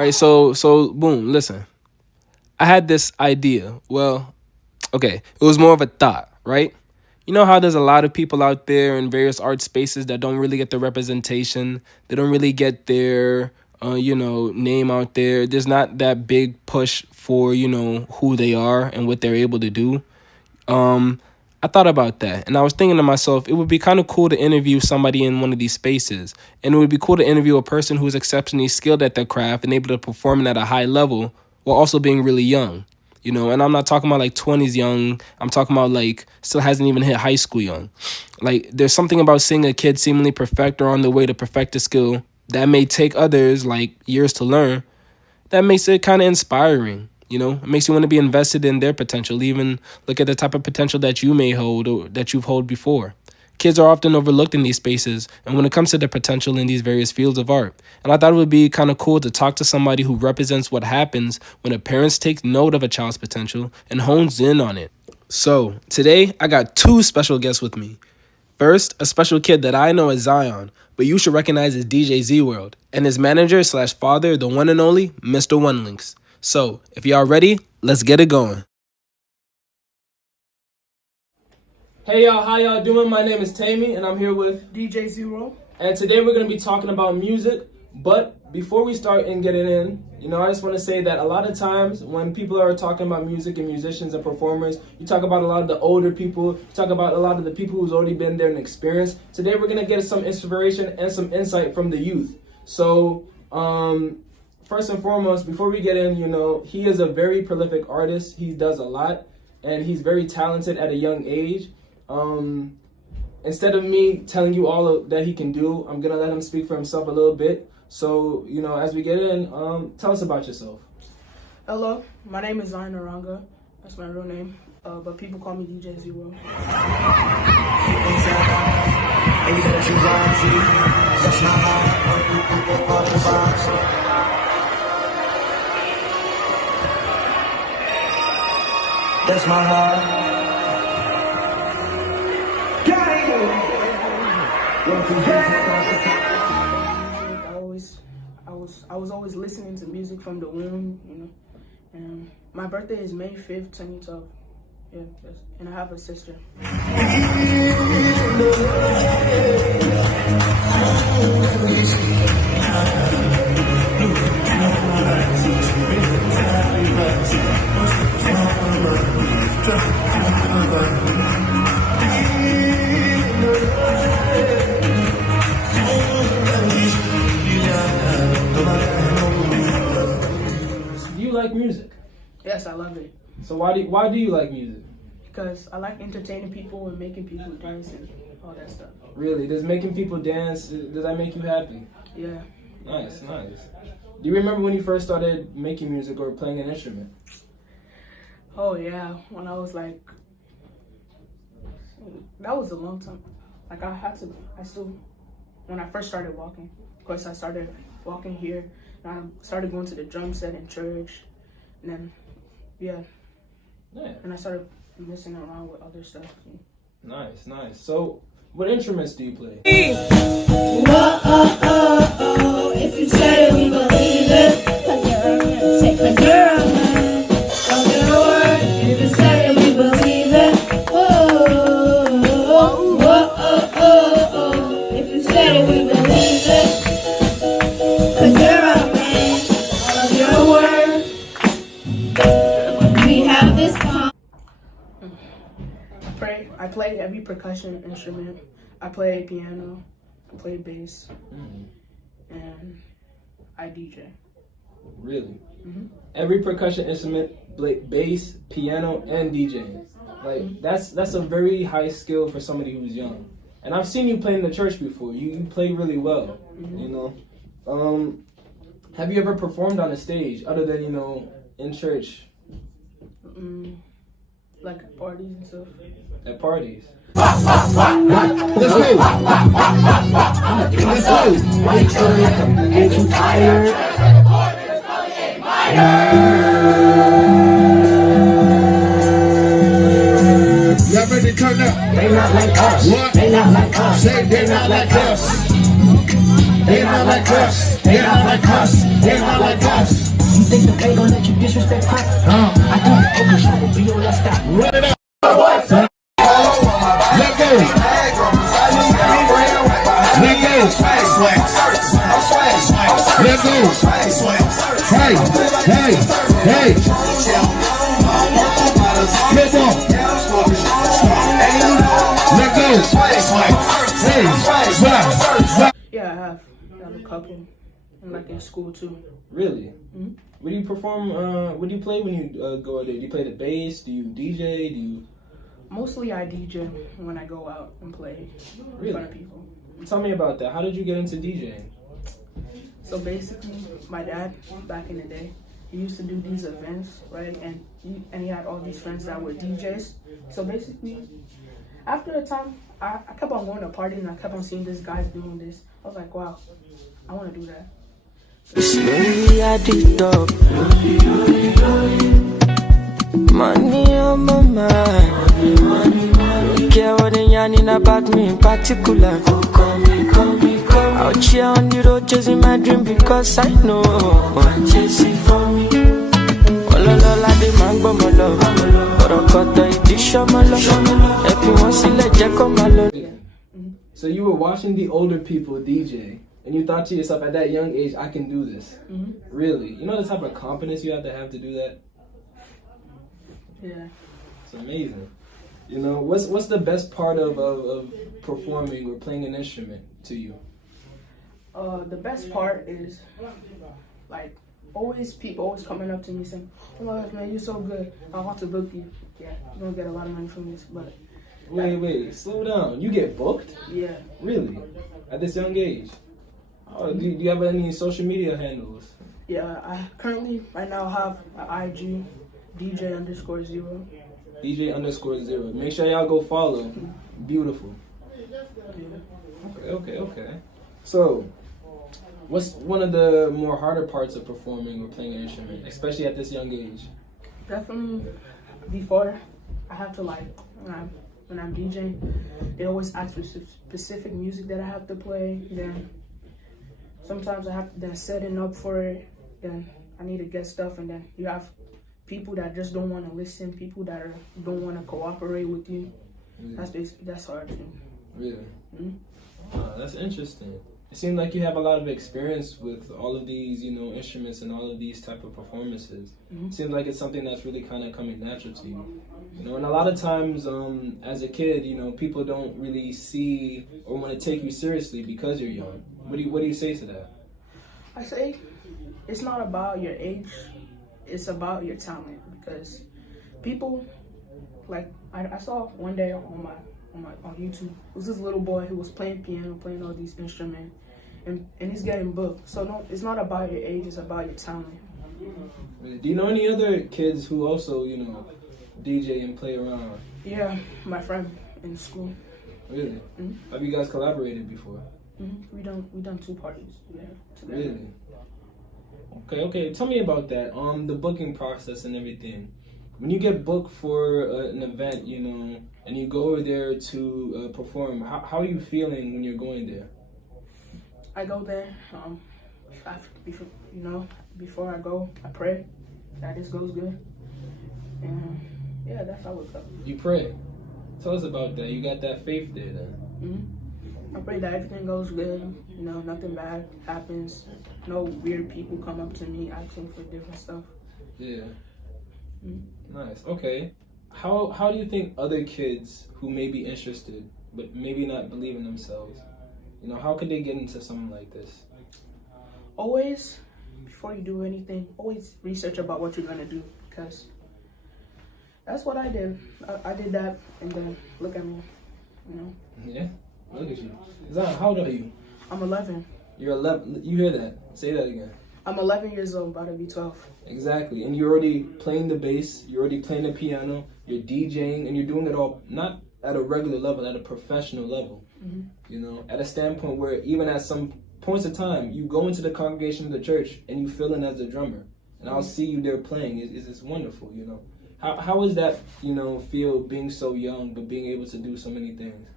right? So boom, listen. I had this idea. Well, okay, it was more of a thought, right? You know how there's a lot of people out there in various art spaces that don't really get the representation. They don't really get their name out there. There's not that big push for, who they are and what they're able to do. I thought about that and I was thinking to myself, it would be kind of cool to interview somebody in one of these spaces. And it would be cool to interview a person who is exceptionally skilled at their craft and able to perform it at a high level while also being really young. And I'm not talking about like 20s young. I'm talking about like still hasn't even hit high school young. Like there's something about seeing a kid seemingly perfect or on the way to perfect a skill that may take others like years to learn. That makes it kind of inspiring. It makes you want to be invested in their potential, even look at the type of potential that you may hold or that you've held before. Kids are often overlooked in these spaces, and when it comes to their potential in these various fields of art. And I thought it would be kind of cool to talk to somebody who represents what happens when a parent takes note of a child's potential and hones in on it. So, today, I got two special guests with me. First, a special kid that I know as Zion, but you should recognize as DJ Z World, and his manager / father, the one and only Mr. One Links. So, if y'all ready, let's get it going. Hey y'all, how y'all doing? My name is Tammy, and I'm here with DJ Zero. And today we're going to be talking about music. But before we start and get it in, I just want to say that a lot of times when people are talking about music and musicians and performers, you talk about a lot of the older people, you talk about a lot of the people who's already been there and experienced. Today we're going to get some inspiration and some insight from the youth. So, first and foremost, before we get in, he is a very prolific artist. He does a lot, and he's very talented at a young age. Instead of me telling you all that he can do, I'm going to let him speak for himself a little bit. So, as we get in, tell us about yourself. Hello, my name is Zion Aranga. That's my real name, but people call me DJ Zero. That's my heart. I was always listening to music from the womb, and my birthday is May 5th, 2012. Yeah, yes. And I have a sister. Do you like music? Yes, I love it. So why do you like music? Because I like entertaining people and making people dance and all that stuff. Really? Does making people dance, does that make you happy? Yeah. Nice. Do you remember when you first started making music or playing an instrument? Oh yeah, when I was like, that was a long time. Like when I first started walking, of course I started walking here, and I started going to the drum set in church, and then, yeah. And I started messing around with other stuff. Nice. So, what instruments do you play? Whoa, if you say it, we believe it. Cause you're a man. Don't get a word. If you say it, we believe it. Whoa, if you say it, we believe it. Cause you're a man. All of your word. We have this calm. I play every percussion instrument. I play piano, I play bass, and I DJ. Really? Mm-hmm. Every percussion instrument, bass, piano, and DJing. Like that's a very high skill for somebody who's young. And I've seen you play in the church before. You play really well. Mm-hmm. Have you ever performed on a stage other than in church? Like at parties and stuff. At parties. Let's go. Make sure you get you tired. Y'all ready to turn up? They not like us. What? They not like us. Say they not like us. They not like us. They not like us. They not like us. You think the pay gon' let you disrespect crap? I think the open shop will be your last stop. Run it up. Let go. Let go. Let go. Hey, hey, hey. Come on. Let go. Hey, swag. Yeah, I have a couple. I'm like in school too. Really? What do you perform? What do you play when you go out there? Do you play the bass? Do you DJ? Do you? Mostly I DJ when I go out and play in front of people. Tell me about that. How did you get into DJing? So basically, my dad, back in the day, he used to do these events, right? And he had all these friends that were DJs. So basically, after a time, I kept on going to parties and I kept on seeing these guys doing this. I was like, wow, I want to do that. Slowly I did up. Money on my mind. Don't care what they yarning about me in particular. Out here on the road chasing my dream because I know one chasing for me. Ololola de mango molo. Orokoto idisho molo. If you want to let Jacko malo. So you were watching the older people DJ, and you thought to yourself at that young age, I can do this. Really? You know the type of confidence you have to do that? Yeah. It's amazing. You know, what's the best part of performing or playing an instrument to you? The best part is, like, people always coming up to me saying, oh my gosh, man, you're so good. I want to book you. Yeah, you're going to get a lot of money from this, but... Wait, slow down. You get booked? Yeah. Really? At this young age? Oh, do you have any social media handles? Yeah, I currently, right now, have an IG, DJ_0. DJ_0. Make sure y'all go follow. Beautiful. Yeah. Okay. So, what's one of the more harder parts of performing or playing an instrument, especially at this young age? Definitely, before, I have to, like, when I'm DJing, they always ask for specific music that I have to play. Then sometimes I have to then setting up for it. Then I need to get stuff, and then you have people that just don't want to listen, people that don't want to cooperate with you. That's hard too. Really? That's interesting. It seems like you have a lot of experience with all of these, instruments and all of these type of performances. It seems like it's something that's really kind of coming natural to you. And a lot of times, as a kid, people don't really see or want to take you seriously because you're young. What do you say to that? I say it's not about your age, it's about your talent, because people, like, I saw one day on YouTube, it was this little boy who was playing piano, playing all these instruments, and he's getting booked. So no, it's not about your age, it's about your talent. Do you know any other kids who also, DJ and play around? Yeah, my friend in school. Really? Have you guys collaborated before? We done 2 parties. Yeah, together. Really? Okay. Tell me about that. The booking process and everything. When you get booked for an event, and you go over there to perform, how are you feeling when you're going there? I go there. Before I go, I pray that this goes good. And yeah, that's how it goes. You pray. Tell us about that. You got that faith there, then. I pray that everything goes good. Nothing bad happens. No weird people come up to me asking for different stuff. Yeah. Nice. Okay. How do you think other kids who may be interested but maybe not believe in themselves, how could they get into something like this? Always, before you do anything, always research about what you're gonna do, because that's what I did. I did that, and then look at me, Yeah. Look at you. Zan, how old are you? I'm 11. You're 11. You hear that? Say that again. I'm 11 years old, about to be 12. Exactly. And you're already playing the bass, you're already playing the piano, you're DJing, and you're doing it all not at a regular level, at a professional level. At a standpoint where even at some points of time, you go into the congregation of the church and you fill in as a drummer. And I'll see you there playing. It's wonderful, How is that, feel being so young but being able to do so many things?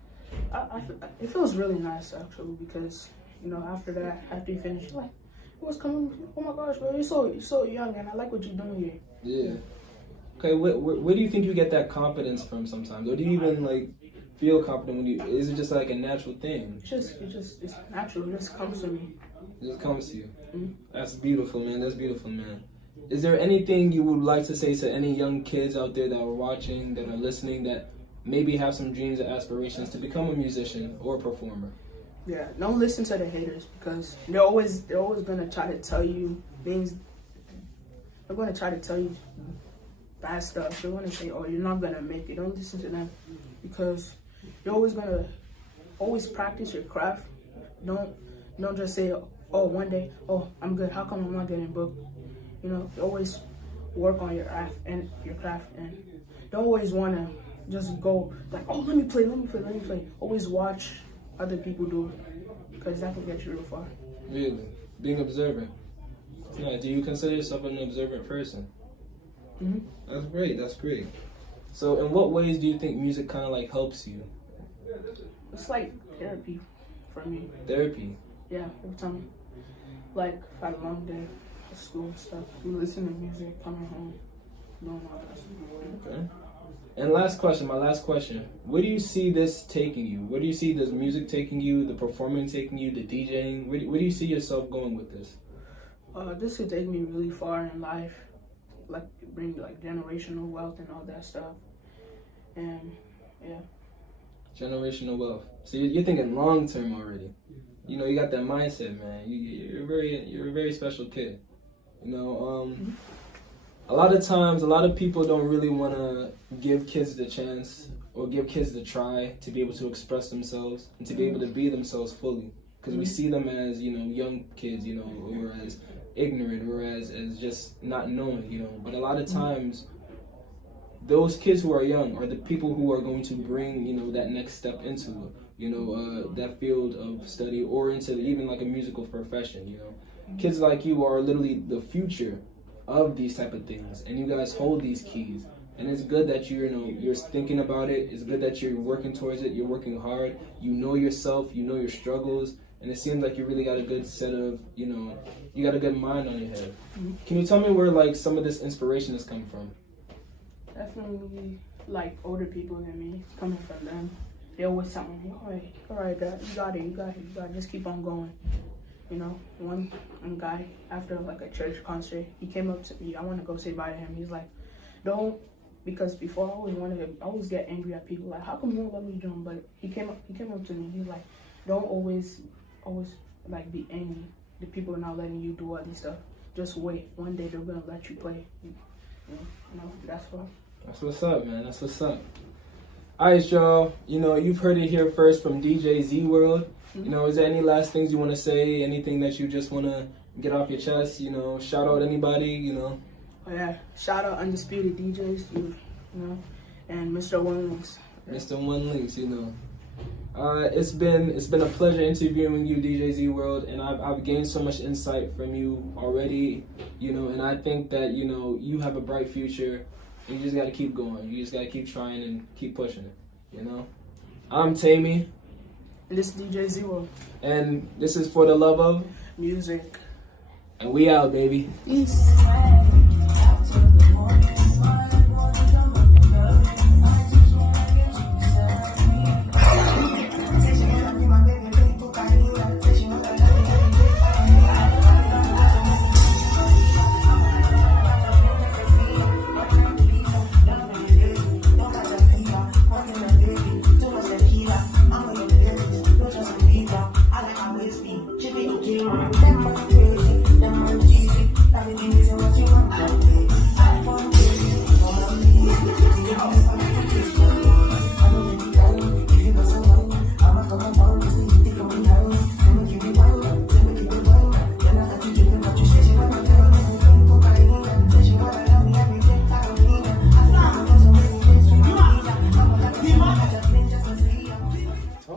It feels really nice, actually, because you know, after that, after you finish, you're like, what's coming? Oh my gosh, bro, you're so young, and I like what you're doing here. Yeah. Okay, where do you think you get that confidence from sometimes? Or do you even, like, feel confident when you... Is it just, like, a natural thing? It's natural. It just comes to me. It just comes to you. Mm-hmm. That's beautiful, man. That's beautiful, man. Is there anything you would like to say to any young kids out there that are watching, that are listening, that maybe have some dreams or aspirations to become a musician or a performer? Yeah, don't listen to the haters, because they're always gonna try to tell you things. They're gonna try to tell you bad stuff. They're gonna say, "Oh, you're not gonna make it." Don't listen to them, because you're always gonna practice your craft. Don't just say, "Oh, one day, oh, I'm good. How come I'm not getting booked?" You know, always work on your craft, and don't always wanna just go like, "Oh, let me play." Always watch other people do it, because that can get you real far. Really? Being observant. Yeah, do you consider yourself an observant person? Mm-hmm. That's great. So in what ways do you think music kind of like helps you? It's like therapy for me. Therapy? Yeah, every time, like, if I had a long day at school and stuff, you listen to music, coming home, doing all that stuff. Okay. And my last question. Where do you see this taking you? Where do you see this music taking you, the performing taking you, the DJing? Where do you see yourself going with this? This could take me really far in life, like bring like generational wealth and all that stuff. And yeah. Generational wealth. So you're thinking long term already. You know, you got that mindset, man. You're a very special kid. You know, a lot of times, a lot of people don't really want to give kids the chance or give kids the try to be able to express themselves and to be able to be themselves fully. Because we see them as, you know, young kids, you know, or as ignorant, or as just not knowing, you know. But a lot of times, those kids who are young are the people who are going to bring, you know, that next step into, you know, that field of study, or into even like a musical profession, you know. Kids like you are literally the future of these type of things, and you guys hold these keys. And it's good that you're thinking about it. It's good that you're working towards it. You're working hard. You know yourself. You know your struggles. And it seems like you really got a good set of, you know, you got a good mind on your head. Can you tell me where, like, some of this inspiration has come from? Definitely, like, older people than me, coming from them. They always tell me, all right, Dad, you got it, just keep on going. You know, one guy, after, like, a church concert, he came up to me. I want to go say bye to him. He's like, don't, because before I always get angry at people, like, how come you won't let me drum? But he came up to me. He's like, don't always like be angry. The people are not letting you do all this stuff. Just wait. One day they're gonna let you play. You know, that's what. That's what's up, man. That's what's up. All right, y'all. You know, you've heard it here first from DJ Z World. You know, is there any last things you want to say? Anything that you just want to get off your chest? You know, shout out anybody, you know? Oh, yeah. Shout out Undisputed DJs, you know, and Mr. One Links. Mr. One Links, you know. It's been a pleasure interviewing you, DJ Z World, and I've gained so much insight from you already, you know, and I think that, you know, you have a bright future. You just got to keep going. You just got to keep trying and keep pushing it, you know? I'm Tammy. And this is DJ Z World. And this is For the Love of Music. And we out, baby. Peace.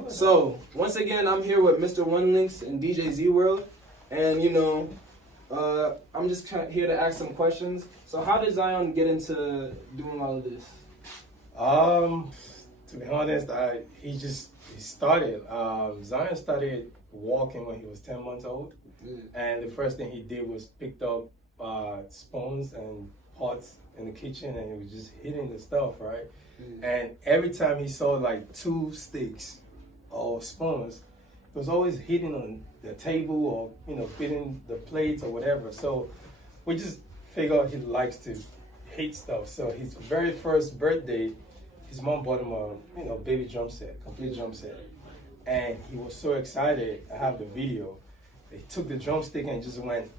So, once again, I'm here with Mr. One Links and DJ Z World, and, you know, I'm just here to ask some questions. So how did Zion get into doing all of this? To be honest, he started. Zion started walking when he was 10 months old, and the first thing he did was picked up spoons and pots in the kitchen, and he was just hitting the stuff, right? And every time he saw like 2 sticks or spoons, he was always hitting on the table or hitting the plates or whatever. So we just figured he likes to hit stuff. So his very first birthday, his mom bought him a baby drum set, complete drum set, and he was so excited. I have the video. They took the drumstick and just went.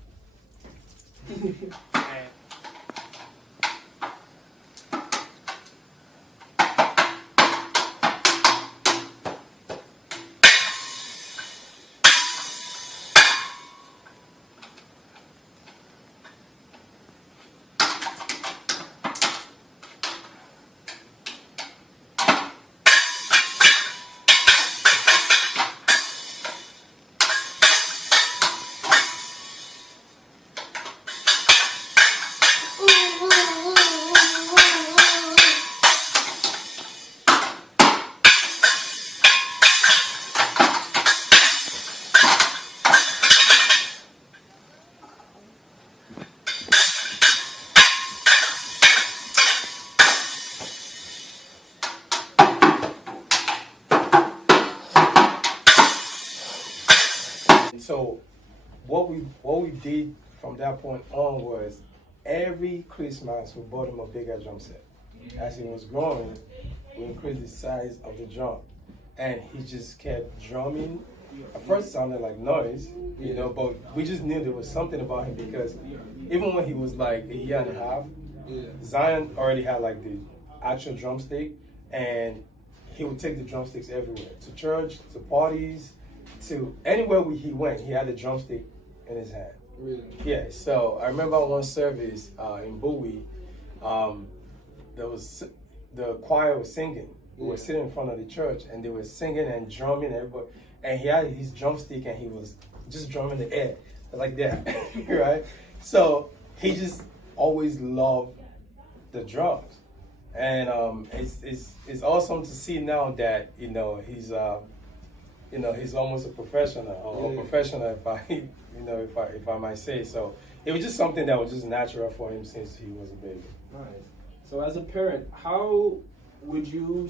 And so what we did from that point on was every Christmas we bought him a bigger drum set. As he was growing, we increased the size of the drum, and he just kept drumming. At first it sounded like noise, but we just knew there was something about him because even when he was like a year and a half, Zion already had like the actual drumstick, and he would take the drumsticks everywhere, to church, to parties, to anywhere he went, he had a drumstick in his hand. Really? Yeah, so I remember one service in Bowie, there was the choir was singing. We were sitting in front of the church, and they were singing and drumming, everybody, and he had his drumstick, and he was just drumming the air like that, right? So he just always loved the drums, and it's awesome to see now that he's he's almost a professional, or a professional, if I might say. So it was just something that was just natural for him since he was a baby. Nice. So as a parent, how would you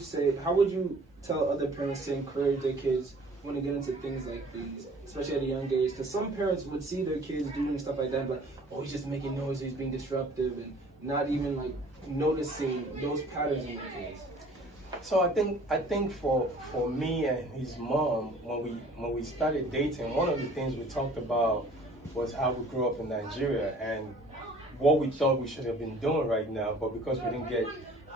tell other parents to encourage their kids when they get into things like these, especially at a young age? Because some parents would see their kids doing stuff like that, but he's just making noise, he's being disruptive, and not even like noticing those patterns in their kids. So I think for me and his mom, when we started dating, one of the things we talked about was how we grew up in Nigeria and what we thought we should have been doing right now, but because we didn't get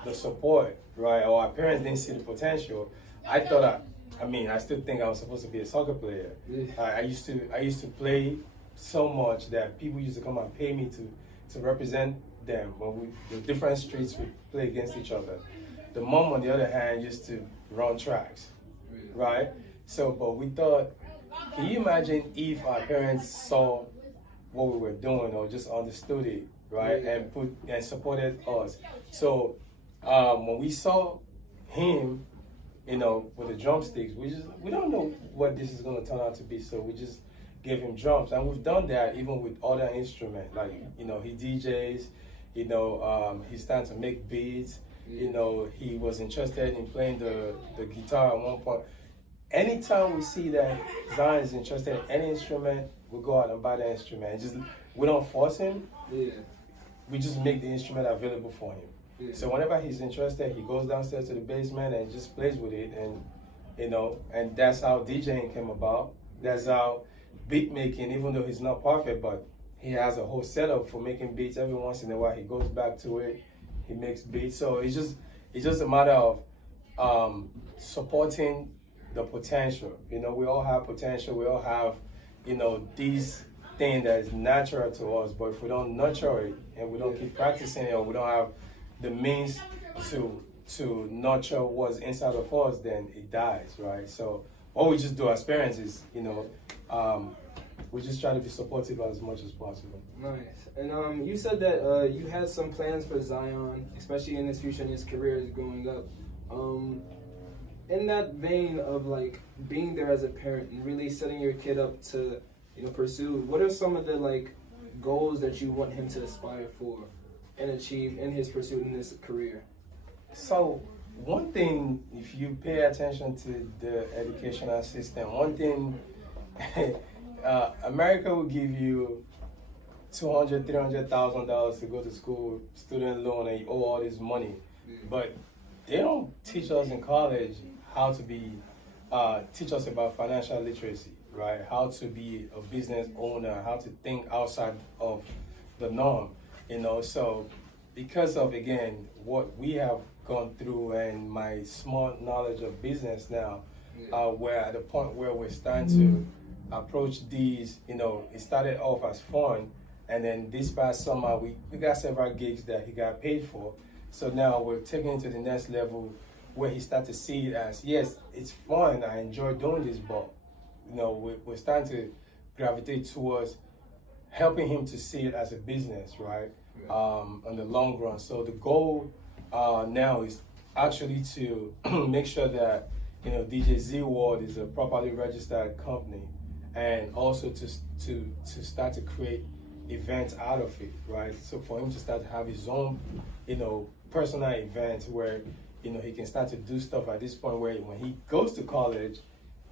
the support, right, or our parents didn't see the potential, I thought I still think I was supposed to be a soccer player. I used to play so much that people used to come and pay me to represent them when the different streets would play against each other. The mom, on the other hand, used to run tracks, right? So, but we thought, can you imagine if our parents saw what we were doing or just understood it, right, and supported us? So, when we saw him, with the drumsticks, we don't know what this is going to turn out to be, so we just gave him drums, and we've done that even with other instruments, like he DJs, he's starting to make beats. He was interested in playing the guitar at one point. Anytime we see that Zion is interested in any instrument, we go out and buy the instrument. We don't force him. We just make the instrument available for him. So whenever he's interested, he goes downstairs to the basement and just plays with it, and that's how DJing came about. That's how beat making, even though he's not perfect, but he has a whole setup for making beats. Every once in a while, he goes back to it. He makes beats. So it's just a matter of supporting the potential. We all have potential. We all have, these things that is natural to us. But if we don't nurture it and we don't keep practicing it, or we don't have the means to nurture what's inside of us, then it dies, right? So what we just do as parents is, we just try to be supportive as much as possible. Nice. And you said that you had some plans for Zion, especially in his future and his career as growing up. in that vein of like being there as a parent and really setting your kid up to, you know, pursue, what are some of the like goals that you want him to aspire for and achieve in his pursuit in his career? So one thing, if you pay attention to the educational system, one thing, America will give you $200,000, $300,000 to go to school, student loan, and you owe all this money. But they don't teach us in college how to be, teach us about financial literacy, right? How to be a business owner, how to think outside of the norm, you know? So because of, again, what we have gone through and my small knowledge of business now, we're at a point where we're starting to approach these, you know, it started off as fun, and then this past summer we got several gigs that he got paid for. So now we're taking it to the next level where he started to see it as, yes, it's fun, I enjoy doing this, but you know, we're starting to gravitate towards helping him to see it as a business, right? On the long run. So the goal now is actually to make sure that, you know, DJ Z World is a properly registered company, and also to start to create events out of it, right? So for him to start to have his own, you know, personal events where, you know, he can start to do stuff at this point where when he goes to college,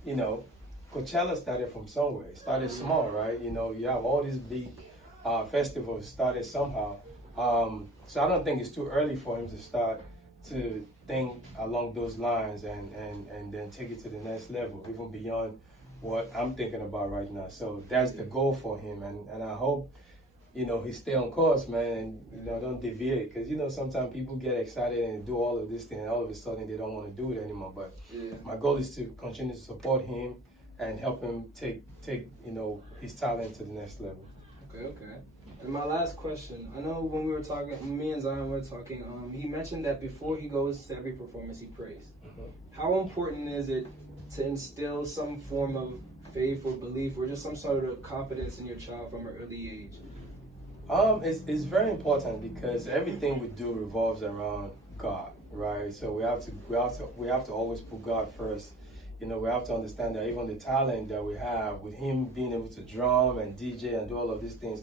you know, Coachella started from somewhere. It started small, right? You know, you have all these big festivals started somehow. So I don't think it's too early for him to start to think along those lines and then take it to the next level, even beyond what I'm thinking about right now. So that's the goal for him, and I hope, you know, he stay on course, man, and, you know, don't deviate, because, you know, sometimes people get excited and do all of this thing, and all of a sudden they don't want to do it anymore. But my goal is to continue to support him and help him take you know, his talent to the next level. Okay. And my last question, I know when we were talking, me and Zion were talking, he mentioned that before he goes to every performance, he prays. How important is it to instill some form of faith or belief or just some sort of confidence in your child from an early age? It's very important, because everything we do revolves around God, right? So we have to always put God first. You know, we have to understand that even the talent that we have, with him being able to drum and DJ and do all of these things,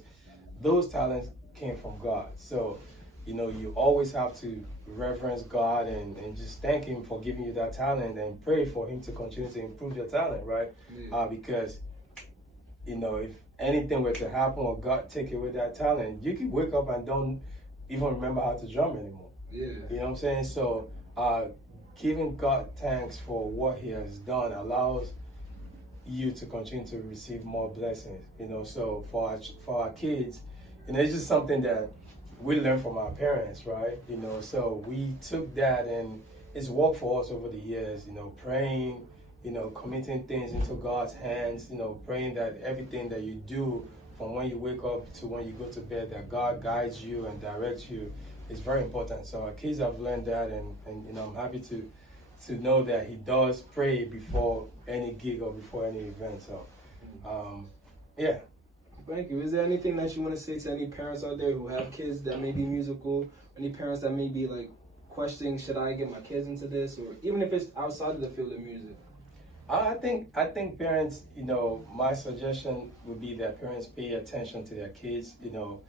those talents came from God. So, you know, you always have to reverence God and just thank him for giving you that talent, and pray for him to continue to improve your talent, right? Because, you know, if anything were to happen or God take away that talent, you could wake up and don't even remember how to drum anymore. You know what I'm saying? So giving God thanks for what he has done allows you to continue to receive more blessings, you know. So for our kids, you know, it's just something that we learn from our parents, right? You know, so we took that, and it's worked for us over the years, you know, praying, you know, committing things into God's hands, you know, praying that everything that you do from when you wake up to when you go to bed, that God guides you and directs you, is very important. So our kids have learned that, and you know, I'm happy to know that he does pray before any gig or before any event. So, yeah. Thank you. Is there anything that you want to say to any parents out there who have kids that may be musical? Any parents that may be like questioning, should I get my kids into this, or even if it's outside of the field of music? I think parents, you know, my suggestion would be that parents pay attention to their kids. You know,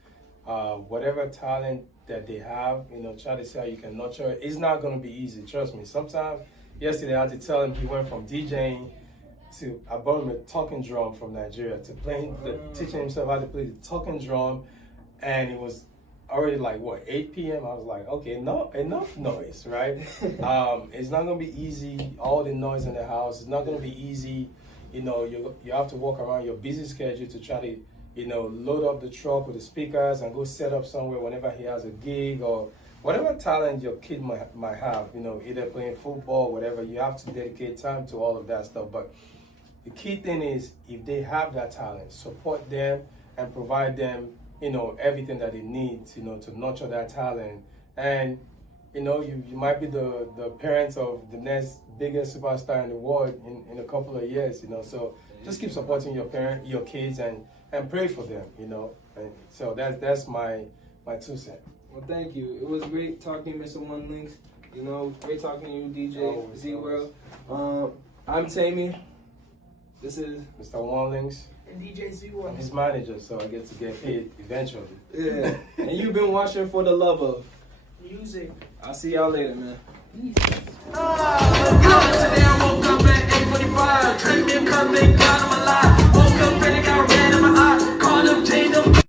whatever talent that they have, you know, try to see how you can nurture it. It's not going to be easy, trust me. Sometimes, yesterday I had to tell him, he went from DJing to, I bought him a talking drum from Nigeria, to teaching himself how to play the talking drum, and it was already like, what, 8 p.m.? I was like, okay, enough noise, right? It's not going to be easy, all the noise in the house. It's not going to be easy. You know, you have to walk around your busy schedule to try to, you know, load up the truck with the speakers and go set up somewhere whenever he has a gig, or whatever talent your kid might have, you know, either playing football, whatever. You have to dedicate time to all of that stuff. But the key thing is, if they have that talent, support them and provide them, you know, everything that they need, you know, to nurture that talent. And, you know, you might be the parents of the next biggest superstar in the world in a couple of years, you know. So just keep supporting your kids and pray for them, you know. And so that's my 2 cents. Well, thank you. It was great talking to Mr. One Links. You know, great talking to you, DJ Always, Z World. I'm Tammy. This is Mr. Wallings. And DJ Z I'm World. his manager, so I get to get paid eventually. yeah, and you've been watching For the Love of. Music. I'll see y'all later, man. Today I woke up at 8:45, dreamed me coming down on my life. Woke up and it got red in my eye. Called him, changed him.